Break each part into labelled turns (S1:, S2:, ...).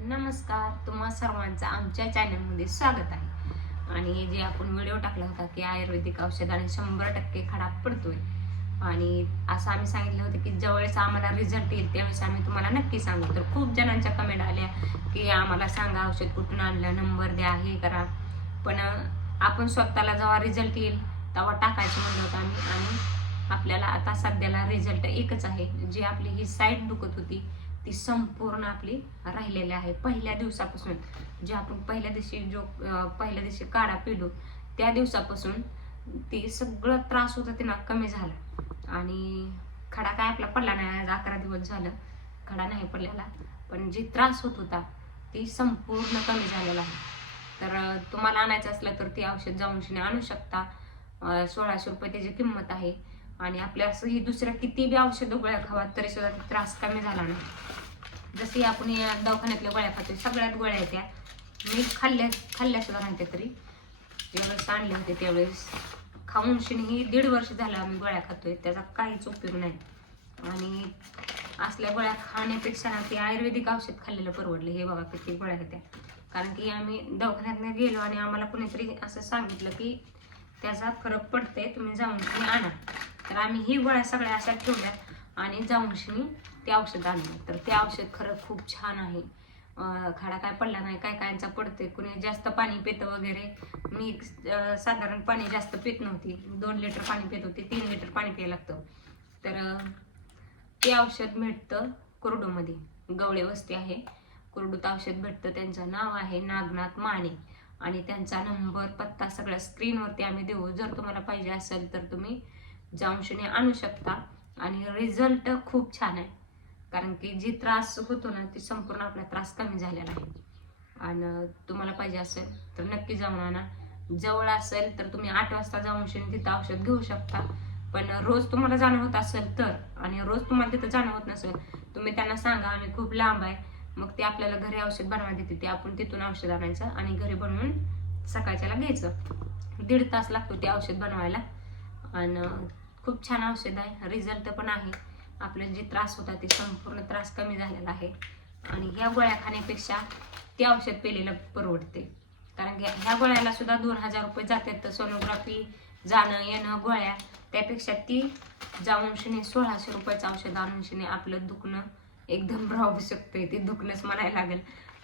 S1: नमस्कार तुम्हा सर्वांचं आमच्या चॅनलमध्ये स्वागत आहे. आणि जे आपण व्हिडिओ टाकला होता की आयुर्वेदिक औषधाने शंभर टक्के खडा पडतोय. आणि असं आम्ही सांगितलं होतं की ज्यावेळेस आम्हाला रिझल्ट येईल त्यावेळेस आम्ही तुम्हाला नक्की सांगू. तर खूप जणांच्या कमेंट आल्या की आम्हाला सांगा औषध कुठून आणलं नंबर द्या हे करा. पण आपण स्वतःला जेव्हा रिझल्ट येईल तेव्हा टाकायचं म्हणलं होतं आम्ही. आणि आपल्याला आता सध्याला रिझल्ट एकच आहे जी आपली ही साईट दुखत होती ती संपूर्ण आपली राहिलेली आहे. पहिल्या दिवसापासून जे आपण पहिल्या दिवशी जो पहिल्या दिवशी काढा पिलो त्या दिवसापासून ती सगळं त्रास होता त्यांना कमी झाला. आणि खडा काय आपला पडला नाही आज अकरा दिवस झालं. खडा नाही पडलेला पण जे त्रास होत होता ती संपूर्ण कमी झालेला आहे. तर तुम्हाला आणायचं असलं तर ती औषध जाऊन शिने आणू शकता. सोळाशे रुपये त्याची किंमत आहे. आणि आपल्या असं ही दुसऱ्या किती बी औषध गोळ्या खावात तरी सुद्धा त्रास कमी झाला नाही. जसे आपण या दवाखान्यातल्या गोळ्या खातो सगळ्यात गोळ्या आहेत त्या. मी खाल्ल्या खाल्ल्या सुद्धा नाही त्या तरी. ज्यावेळेस आणले होते त्यावेळेस खाऊन शिनी ही दीड वर्ष झालं आम्ही गोळ्या खातोय त्याचा काहीच उपयोग नाही. आणि असल्या गोळ्या खाण्यापेक्षा ना ते आयुर्वेदिक औषध खाल्लेलं परवडलं हे बघा किती गोळ्या होत्या कारण की आम्ही दवाखान्यात गेलो आणि आम्हाला कुणीतरी असं सांगितलं की त्याचा फरक पडते तुम्ही जाऊन आणा. तर आम्ही ही गोळ्या सगळ्या अशा ठेवल्या आणि जाऊन ते औषध आणलं. तर ते औषध खरं खूप छान आहे. खाडा काय पडला नाही काय कायचा पडते कुणी जास्त पाणी पितं वगैरे. मी साधारण पाणी जास्त पित नव्हती. दोन लिटर पाणी पित होते तीन लिटर पाणी प्यायला लागतं. तर ते औषध भेटतं कुरडूमध्ये. गवळे वस्ती आहे. कुरडूत औषध भेटतं. त्यांचं नाव आहे नागनाथ माने. आणि त्यांचा नंबर पत्ता सगळ्या स्क्रीनवरती आम्ही देऊ. जर तुम्हाला पाहिजे असेल तर तुम्ही जाऊनशने आणू शकता. आणि रिझल्ट खूप छान आहे. कारण की जी त्रास होतो ना ती संपूर्ण आपला त्रास कमी झालेला आहे. आणि तुम्हाला पाहिजे असेल तर नक्की जाऊन आणा. जवळ असेल तर तुम्ही आठ वाजता जाऊन तिथं औषध घेऊ शकता. पण रोज तुम्हाला जाणं होत असेल तर आणि रोज तुम्हाला तिथं जाणं होत नसेल तुम्ही त्यांना सांगा आम्ही खूप लांब आहे. मग ते आपल्याला घरी औषध बनवा देते ते आपण तिथून औषध आणायचं आणि घरी बनवून सकाळच्याला घ्यायचं. दीड तास लागतो ते औषध बनवायला. आणि खूप छान औषध आहे. रिझल्ट पण आहे. आपलं जे त्रास होता ते संपूर्ण त्रास कमी झालेला आहे. आणि ह्या गोळ्या खाण्यापेक्षा ते औषध पेलेलं परवडते. कारण की ह्या गोळ्याला सुद्धा दोन हजार रुपये जातात. तर सोनोग्राफी जाणं येणं गोळ्या त्यापेक्षा ती जाऊन शिने सोळाशे रुपयाचं औषध आणून शिने आपलं दुखणं एकदम राहू शकते ते दुखणंच म्हणायला लागेल.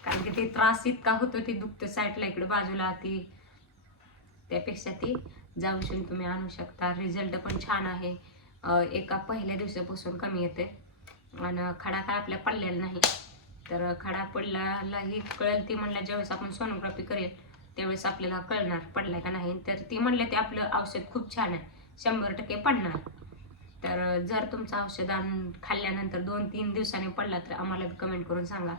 S1: कारण की ते त्रास इतका होतो ते दुखतं साईडला इकडे बाजूला ती त्यापेक्षा ती जाऊन तुम्ही आणू शकता. रिझल्ट पण छान आहे. एका पहिल्या दिवसापासून कमी येते आणि खडा काय आपल्या पडलेला नाही. तर खडा पडल्यालाही कळेल ती म्हणल्या ज्यावेळेस आपण सोनोग्राफी करेल त्यावेळेस आपल्याला कळणार पडलाय का नाही. तर ती म्हणले ते आपलं औषध खूप छान आहे. शंभर टक्के पडणार. तर जर तुमचं औषध आणून खाल्ल्यानंतर दोन तीन दिवसांनी पडला तर आम्हाला कमेंट करून सांगा.